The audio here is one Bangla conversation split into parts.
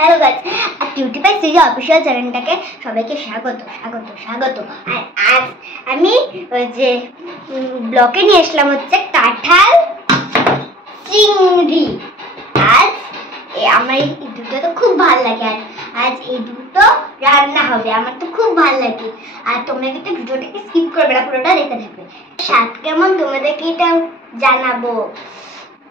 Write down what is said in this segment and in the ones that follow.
Hello guys, cutie pie series official চ্যানেলটাকে সবাইকে স্বাগত স্বাগত স্বাগত। আর আজ আমি ওই যে ব্লগে নিয়ে আসলাম হচ্ছে কাঁঠাল চিংড়ি। আজ আমার এই দুটো তো খুব ভালো লাগে, আর আজ এই দুটো রান্না হবে। আমার তো খুব ভালো লাগে। আর তোমরা কিন্তু ভিডিওটাকে স্কিপ করবে না, পুরোটা দেখতে থাকবে। স্বাদ কেমন তোমাদেরকে এটা জানাবো।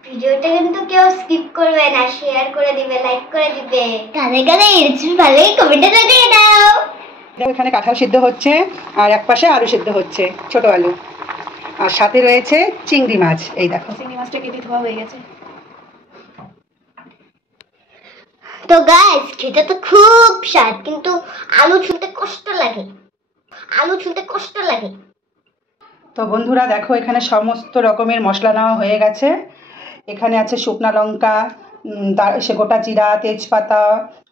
ভিডিওটা কিন্তু কেউ স্কিপ করবে না, শেয়ার করে দিবে, লাইক করে দিবে। কাদের কাদের এই রেসিপি ভালো লাগে কমেন্টে জানিয়ে দাও। এখানে কাঁঠাল সিদ্ধ হচ্ছে আর এক পাশে আলু সিদ্ধ হচ্ছে, ছোট আলু। আর সাথে রয়েছে চিংড়ি মাছ। এই দেখো চিংড়ি মাছটা কেটে ধোয়া হয়ে গেছে। তো গাইস, খেতে তো খুব স্বাদ, কিন্তু আলু ছুলতে কষ্ট লাগে, আলু ছুলতে কষ্ট লাগে। তো বন্ধুরা দেখো, এখানে সমস্ত রকমের মশলা নেওয়া হয়ে গেছে। এখানে আছে শুকনা লঙ্কা, সে গোটা জিরা, তেজপাতা,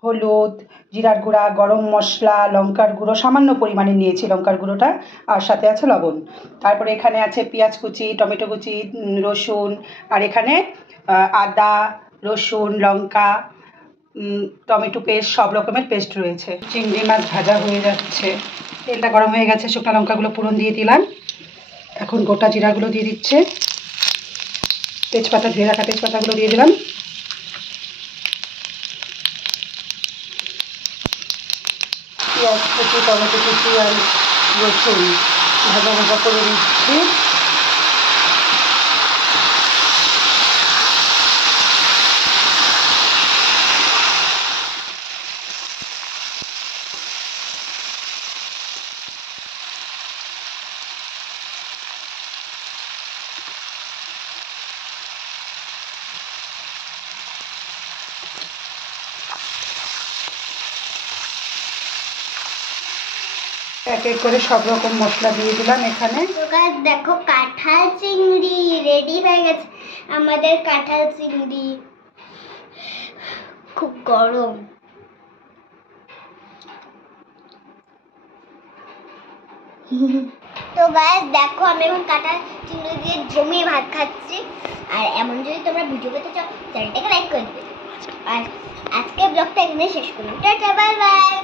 হলুদ, জিরার গুঁড়া, গরম মশলা, লঙ্কার গুঁড়ো সামান্য পরিমাণে নিয়েছি লঙ্কার গুঁড়োটা, আর সাথে আছে লবণ। তারপরে এখানে আছে পেঁয়াজ কুচি, টমেটো কুচি, রসুন, আর এখানে আদা, রসুন, লঙ্কা, টমেটো পেস্ট, সব রকমের পেস্ট রয়েছে। চিংড়ি মাছ ভাজা হয়ে যাচ্ছে, তেলটা গরম হয়ে গেছে, শুকনো লঙ্কাগুলো ফোড়ন দিয়ে দিলাম। এখন গোটা জিরাগুলো দিয়ে দিচ্ছে, তেজপাতা, ধুয়ে রাখা তেজপাতাগুলো দিয়ে দিলাম। পেঁয়াজ কুচি, টমেটো কুচি আর রসুন ভাজা ভাজা করে নিচ্ছি। এক এক করে সব রকম মশলা দিয়ে দিলাম এখানে। তো গাইস দেখো, কাঁঠাল চিংড়ি রেডি হয়ে গেছে। আমাদের কাঁঠাল চিংড়ি খুব গরম। তো গাইস দেখো, আমি এখন কাঁঠাল চিংড়ি দিয়ে জমিয়ে ভাত খাচ্ছি। আর এমন যদি তোমরা ভিডিও পেতে চাও, চ্যানেলটাকে লাইক করে দিবে। আর আজকে ব্লগটা এখানে শেষ করলাম। Tata, bye bye.